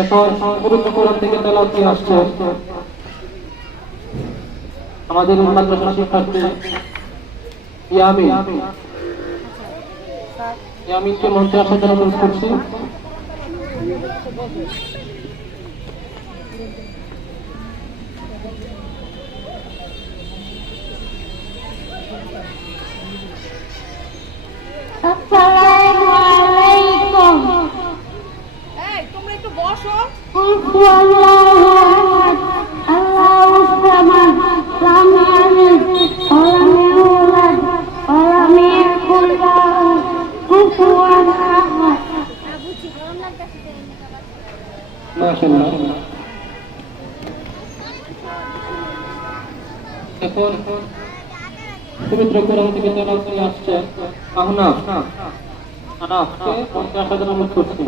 এখন পবিত্র কোরআন থেকে তেলাওয়াত নিয়ে আসছে আমাদের মাদ্রাসা শিক্ষার্থী ইয়ামিন। ইয়ামিনকে মঞ্চে আসার জন্য অনুরোধ করছি। আসসালামু আলাইকুম। এই তোমরা একটু বসো। আল্লাহু আকবার, আল্লাহুস সামাদ, লাম ইয়ালিদ ওয়ালাম ইউলাদ ওয়ালাম ইয়াকুল লাহু কুফুয়ান আহাদ। মাশাআল্লাহ। এখন পবিত্র কোরআন থেকে তেলাওয়াত নিয়ে আসছে আহনাফ। আহনাফকে মঞ্চে আসার জন্য অনুরোধ করছি।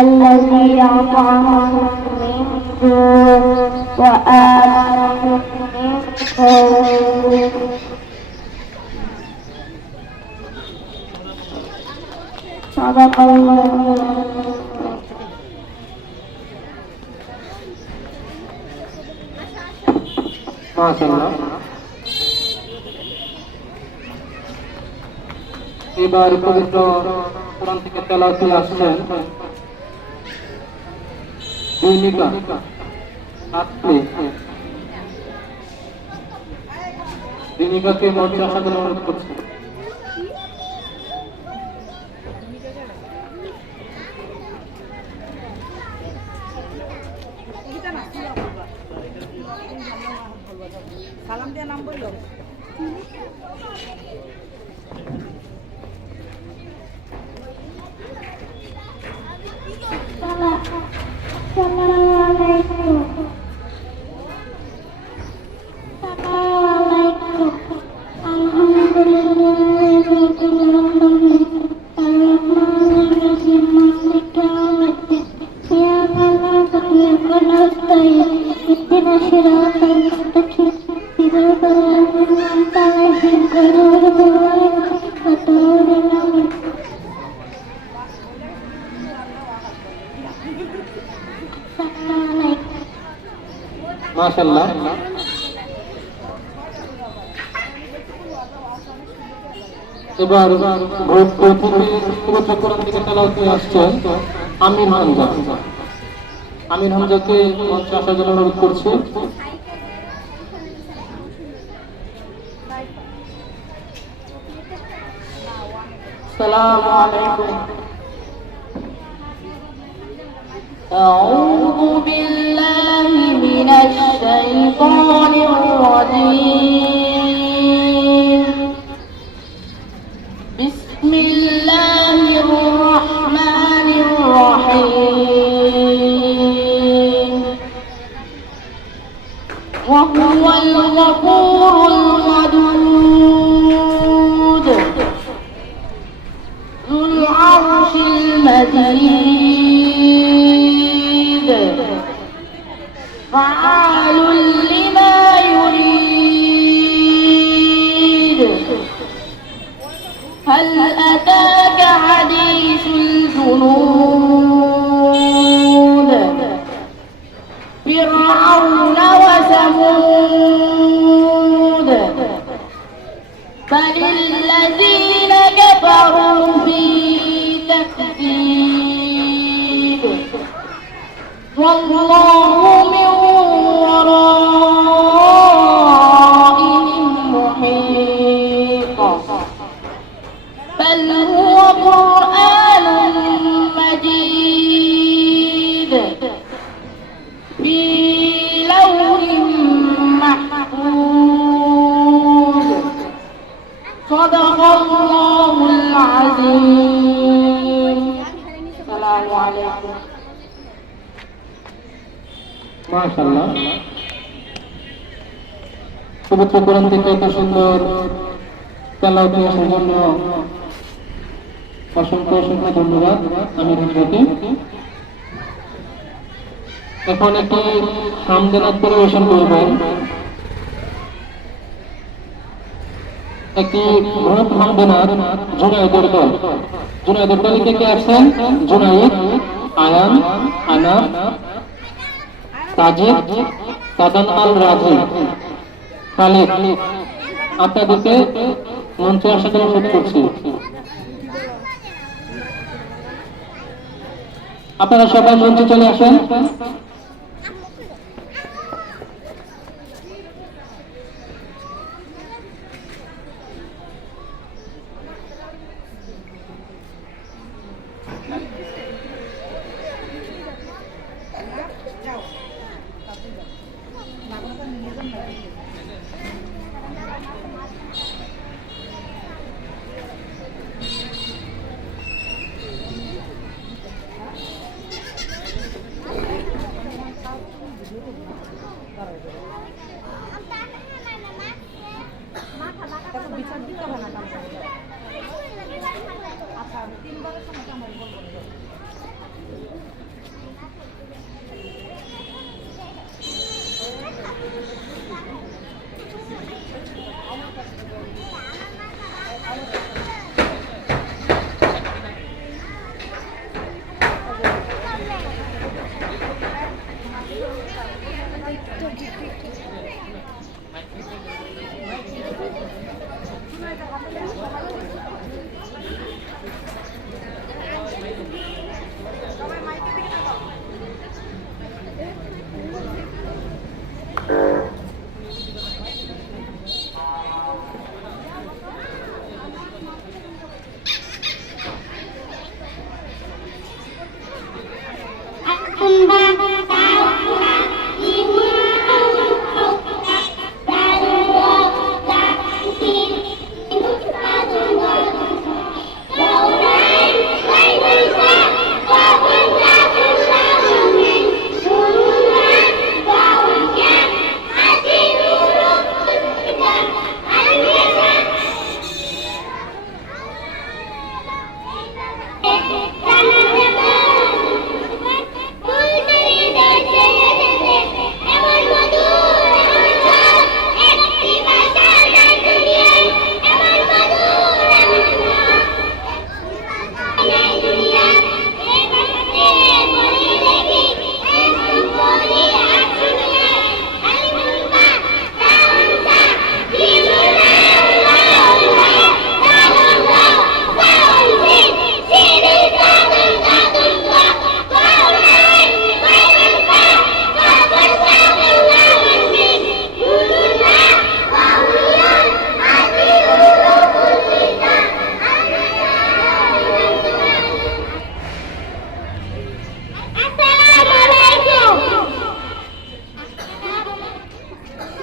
الذي أطعمهم من جوع وآمنهم من خوف. صدق الله. মাশাআল্লাহ। এবার পবিত্র কোরআন থেকে তেলাওয়াত নিয়ে আসছেন দীনিকা আপনি। দীনিকাকে মঞ্চে আসার জন্য অনুরোধ করছি। সালাম দিয়ে নাম বললো। মাশাআল্লাহ। এবার পবিত্র কোরআন থেকে তেলাওয়াত নিয়ে আসছেন আমির হামজা। আমির হামজাকে মঞ্চে আসার জন্য অনুরোধ করছি। আসসালামু আলাইকুম। أعوذ بالله من الشيطان الرجيم. بسم الله الرحمن الرحيم. وهو الغفور الودود ذو العرش المجيد فعال لما يريد. هل أتاك حديث الجنود فرعون وثمود بل الذين كفروا في تكذيب والله من ورائهم محيط. بل هو قرآن مجيد في لوح محفوظ. صدق الله العظيم. الرحيم السلام عليكم মাশাআল্লাহ পবিত্র কোরআন থেকে এত সুন্দর তেলাওয়াত করার জন্য অসংখ্য অসংখ্য ধন্যবাদ আমি রঞ্জিতকে। এখন একটি হামদনাদ পরিবেশন করবেন একটি গ্রুপ হামদনাদ জুনায়েদের দল। জুনায়েদের দলে কে কে আছেন? জুনায়েদ, আয়ান, আনা, সাজিদ, সাদান আল রাজি, খালিদ। আপনাদেরকে মঞ্চে আসার জন্য অনুরোধ করছি। আপনারা সবাই মঞ্চে চলে আসেন।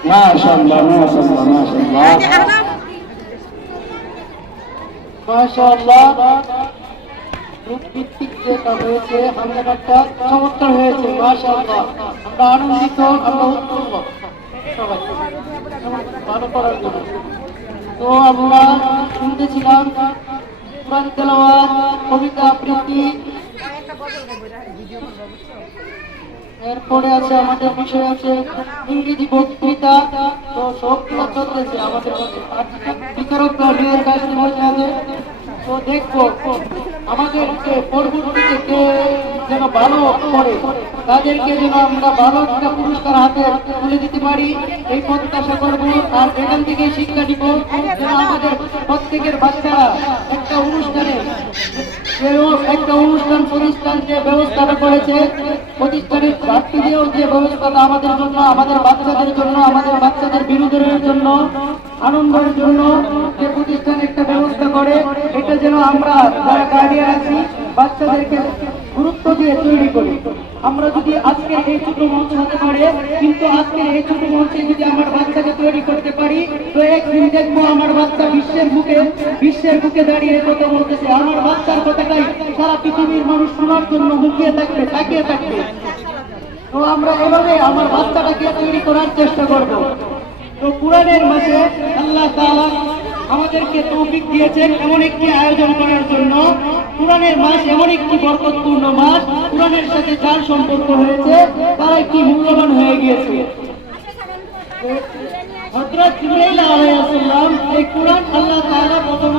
মাশাআল্লাহ মাশাআল্লাহ মাশাআল্লাহ মাশাআল্লাহ গ্রুপ ভিত্তিক যে কাজ হয়েছে হামদানাটা চমৎকার হয়েছে মাশাআল্লাহ। আমরা আনন্দিত, আমরা উৎফুল্ল সবাই ভালো করার জন্য। তো আমরা শুনতেছিলাম কোরআন তেলাওয়াত, কবিতা আবৃত্তি, এরপরে আছে আমাদের বিষয় আছে ইংরেজি বক্তৃতা। তো সবগুলো চলতেছে আমাদের কাছে বিতরকরা নিজের কাছে মজা আছে। তো দেখবো আমাদেরকে পরবর্তীতে কে যেন ভালো করে তাদেরকে যেন আমরা ভালো একটা পুরস্কার হাতে তুলে দিতে পারি এই প্রত্যাশা করবো। আর এখান থেকে শিক্ষা দিব যেন আমাদের প্রত্যেকের বাচ্চারা একটা অনুষ্ঠানে একটা অনুষ্ঠান প্রতিষ্ঠান যে ব্যবস্থাটা করেছে, প্রতিষ্ঠানের ঘাটতি দিয়েও যে ব্যবস্থাটা আমাদের জন্য, আমাদের বাচ্চাদের জন্য, আমাদের বাচ্চাদের বিনোদনের জন্য, আনন্দের জন্য যে প্রতিষ্ঠান একটা ব্যবস্থা করে, এটা যেন আমরা যারা গার্ডিয়ান আছি বাচ্চাদেরকে গুরুত্ব দিয়ে তৈরি করি। আমরা যদি আজকের এই ছোট মঞ্চ হতে পারে, কিন্তু আজকের এই ছোট মঞ্চে যদি আমার বাচ্চাকে তৈরি করতে পারি, তো একদিন দেখবো আমার বাচ্চা বিশ্বের বুকে দাঁড়িয়ে কথা বলতেছে। আমার বাচ্চার কথাটাই সারা পৃথিবীর মানুষ শোনার জন্য মুখিয়ে থাকবে, তাকিয়ে থাকবে। তো আমরা এভাবে আমার বাচ্চাটাকে তৈরি করার চেষ্টা করব। তো কোরআনের মাসে আল্লাহ তাআলা আমাদেরকে তৌফিক দিয়েছেন এমন একটি আয়োজন করার জন্য। কোরআনের মাস এমন একটি বরকতপূর্ণ মাস, কোরআনের সাথে যার সম্পর্ক হয়েছে তারা একটি মূল্যবান হয়ে গিয়েছে। হযরত জিবরাইল আলাইহিস সালাম এই কোরআন আল্লাহ তাআলা প্রথম